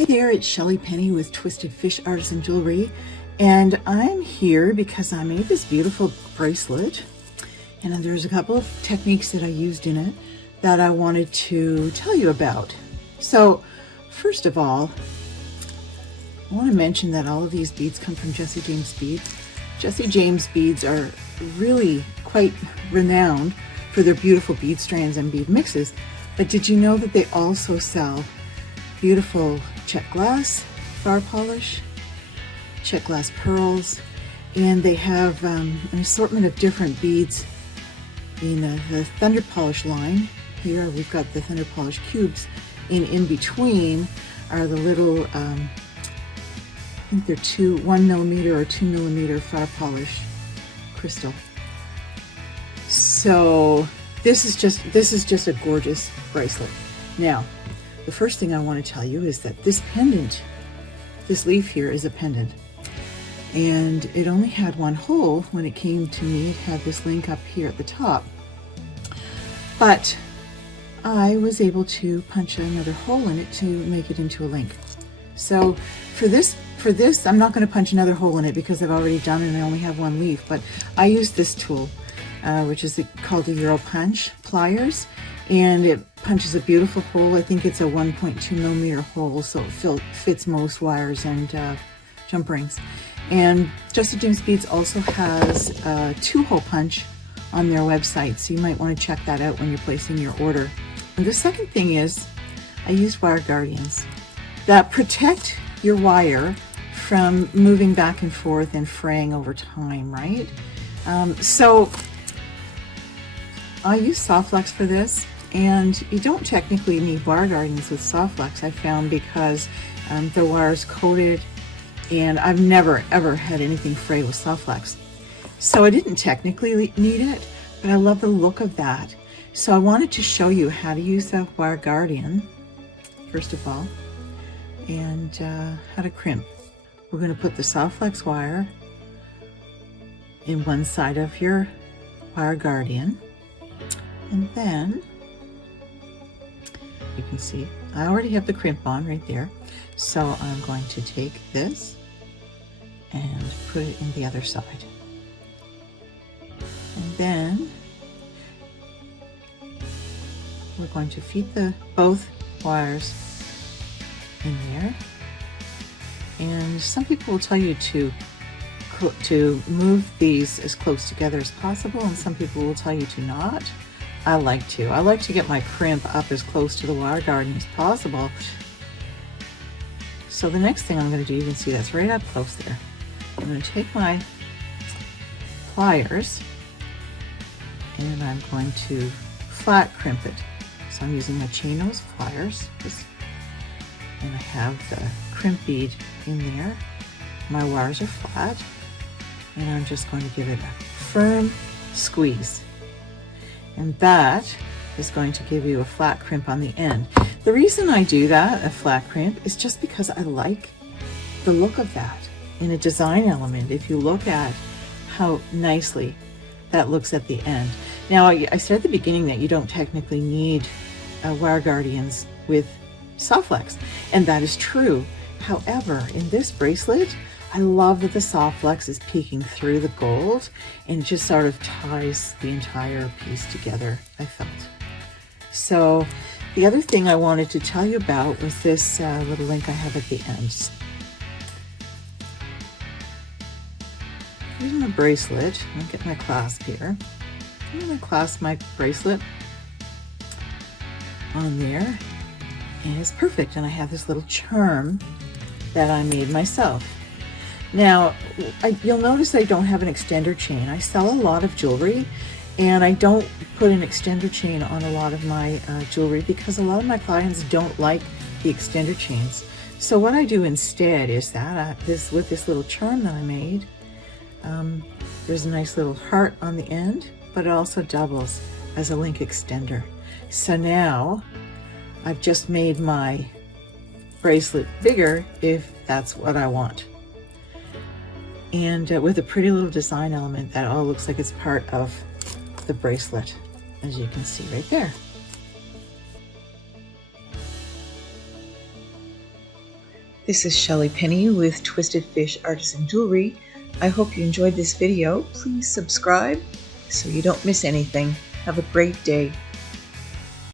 Hi there, it's Shelly Penny with Twisted Fish Artisan Jewelry, and I'm here because I made this beautiful bracelet, and there's a couple of techniques that I used in it that I wanted to tell you about. So first of all, I want to mention that all of these beads come from Jesse Jame Beads. Jesse Jame Beads are really quite renowned for their beautiful bead strands and bead mixes, but did you know that they also sell beautiful Czech glass bar polish, Czech glass pearls, and they have an assortment of different beads in the thunder polish line. Here we've got the thunder polish cubes, and in between are the little I think they're 1 millimeter or 2 millimeter fire polish crystal. So this is just a gorgeous bracelet. Now, the first thing I want to tell you is that this pendant, this leaf here, is a pendant, and it only had one hole when it came to me. It had this link up here at the top, but I was able to punch another hole in it to make it into a link. So for this I'm not going to punch another hole in it because I've already done it and I only have one leaf, but I used this tool which is called the Euro Punch pliers, and it punches a beautiful hole. I think it's a 1.2 millimeter hole, so it fits most wires and jump rings. And Jesse Jame Beads also has a 2-hole punch on their website, so you might want to check that out when you're placing your order. And the second thing is, I use wire guardians that protect your wire from moving back and forth and fraying over time, right? So I use soft flex for this, and you don't technically need wire guardians with soft flex, I found, because the wire's coated, and I've never ever had anything fray with soft flex. So I didn't technically need it, but I love the look of that. So I wanted to show you how to use the wire guardian, first of all, and how to crimp. We're going to put the soft flex wire in one side of your wire guardian, and then you can see I already have the crimp on right there. So I'm going to take this and put it in the other side, and then we're going to feed both wires in there. And some people will tell you to move these as close together as possible, and some people will tell you to not. I like to get my crimp up as close to the wire guardian as possible. So the next thing I'm going to do, you can see that's right up close there. I'm going to take my pliers and I'm going to flat crimp it. So I'm using my chain nose pliers, and I have the crimp bead in there. My wires are flat, and I'm just going to give it a firm squeeze. And that is going to give you a flat crimp on the end. The reason I do that, a flat crimp, is just because I like the look of that in a design element. If you look at how nicely that looks at the end. Now, I said at the beginning that you don't technically need wire guardians with soft flex, and that is true. However, in this bracelet, I love that the soft flex is peeking through the gold and just sort of ties the entire piece together, I felt. So the other thing I wanted to tell you about was this little link I have at the end. Here's my bracelet. I'll get my clasp here. I'm going to clasp my bracelet on there, and it's perfect. And I have this little charm that I made myself. Now, you'll notice I don't have an extender chain. I sell a lot of jewelry, and I don't put an extender chain on a lot of my jewelry because a lot of my clients don't like the extender chains. So what I do instead is that with this little charm that I made, there's a nice little heart on the end, but it also doubles as a link extender. So now I've just made my bracelet bigger if that's what I want. And with a pretty little design element that all looks like it's part of the bracelet, as you can see right there. This is Shelley Penny with Twisted Fish Artisan Jewelry. I hope you enjoyed this video. Please subscribe so you don't miss anything. Have a great day.